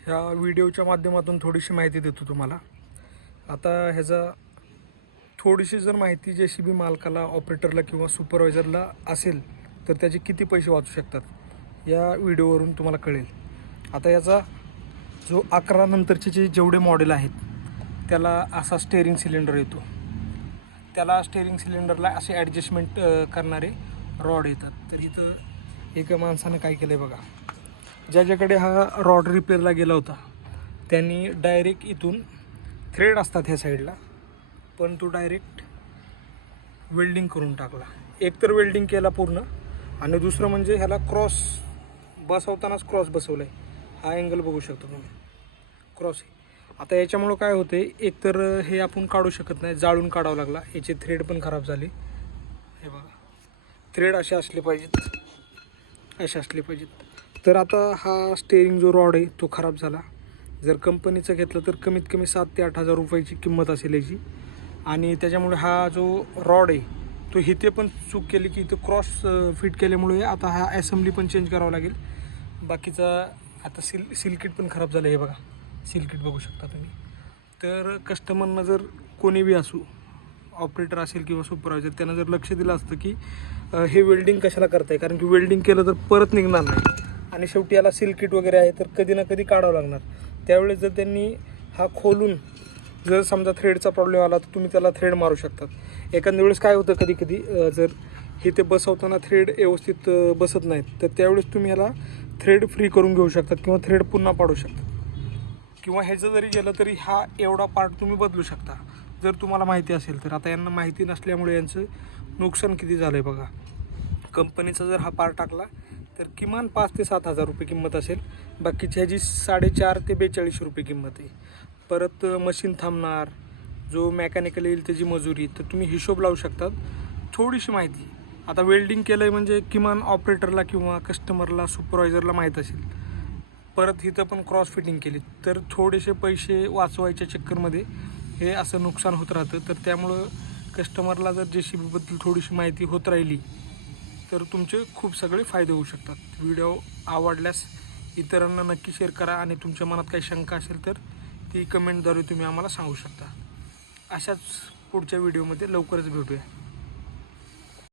ह्या व्हिडिओच्या माध्यमातून थोडीशी माहिती देतो तुम्हाला। आता ह्याचा थोडीशी जर माहिती JCB मालकाला, ऑपरेटरला किंवा सुपरवायझरला असेल तर त्याचे किती पैसे वाचू शकतात या व्हिडिओवरून तुम्हाला कळेल। आता याचा जो 11 नंतरचे जेवढे मॉडेल आहेत त्याला असा स्टेअरिंग सिलेंडर येतो, त्याला स्टेअरिंग सिलेंडरला असे ॲडजस्टमेंट करणारे रॉड येतात। तर इथं एका माणसानं काय केलं आहे बघा, ज्याच्याकडे हा रॉड रिपेअरला गेला होता त्यांनी डायरेक्ट इथून थ्रेड असतात ह्या साईडला, पण तो डायरेक्ट वेल्डिंग करून टाकला। एक तर वेल्डिंग केला पूर्ण, आणि दुसरं म्हणजे ह्याला क्रॉस बसवतानाच क्रॉस बसवला आहे। हा अँगल बघू शकता तुम्ही, क्रॉस आहे। आता याच्यामुळं काय होते, एक तर हे आपण काढू शकत नाही, जाळून काढावं लागला, याचे थ्रेड पण खराब झाले। हे बघा, थ्रेड असे असले पाहिजेत, असे असले पाहिजेत। तर आता हा स्टेअरिंग जो रॉड आहे तो खराब झाला। जर कंपनीचं घेतलं तर कमीत कमी 7 ते 8 हजार रुपयाची किंमत असेल याची। आणि त्याच्यामुळे हा जो रॉड आहे तो इथे पण चूक केली की इथं क्रॉस फिट केल्यामुळे आता हा ॲसेंब्ली पण चेंज करावं लागेल। बाकीचा आता सील किट पण खराब झालं आहे, हे बघा सील किट बघू शकता तुम्ही। तर कस्टमरनं जर कोणी बी असू, ऑपरेटर असेल किंवा सुपरवायझर, त्यानं जर लक्ष दिलं असतं की हे वेल्डिंग कशाला करताय, कारण की वेल्डिंग केलं तर परत निघणार नाही, आणि शेवटी याला सील किट वगैरे आहे तर कधी ना कधी काढावं लागणार। त्यावेळेस जर त्यांनी हा खोलून जर समजा थ्रेडचा प्रॉब्लेम आला तर तुम्ही त्याला थ्रेड मारू शकतात। एखाद्या वेळेस काय होतं, कधी कधी जर हे ते बसवताना थ्रेड व्यवस्थित बसत नाहीत तर त्यावेळेस तुम्ही याला थ्रेड फ्री करून घेऊ शकतात किंवा थ्रेड पुन्हा पाडू शकतात, किंवा ह्याचं जरी गेलं तरी हा एवढा पार्ट तुम्ही बदलू शकता जर तुम्हाला माहिती असेल तर। आता यांना माहिती नसल्यामुळे यांचं नुकसान किती झालं आहे बघा। कंपनीचा जर हा पार्ट टाकला तर किमान 5 ते 7 हजार रुपये किंमत असेल, बाकीची ह्याची 4.5 ते 42 रुपये किंमत आहे। परत मशीन थांबणार, जो मेकॅनिकल येईल त्याची मजुरी, तर तुम्ही हिशोब लावू शकतात। थोडीशी माहिती आता वेल्डिंग केलं आहे म्हणजे किमान ऑपरेटरला किंवा कस्टमरला, सुपरवायझरला माहीत असेल। परत इथं पण क्रॉस फिटिंग केली तर थोडेसे पैसे वाचवायच्या चक्करमध्ये हे असं नुकसान होत राहतं। तर त्यामुळं कस्टमरला जर JCBबद्दल थोडीशी माहिती होत राहिली तर तुमचे खूप सगळे फायदे होऊ शकतात। व्हिडिओ आवडल्यास इतरांना नक्की शेअर करा, आणि तुमच्या मनात काही शंका असेल तर ती कमेंटद्वारे तुम्ही आम्हाला सांगू शकता। अशाच पुढच्या व्हिडिओमध्ये लवकरच भेटूया।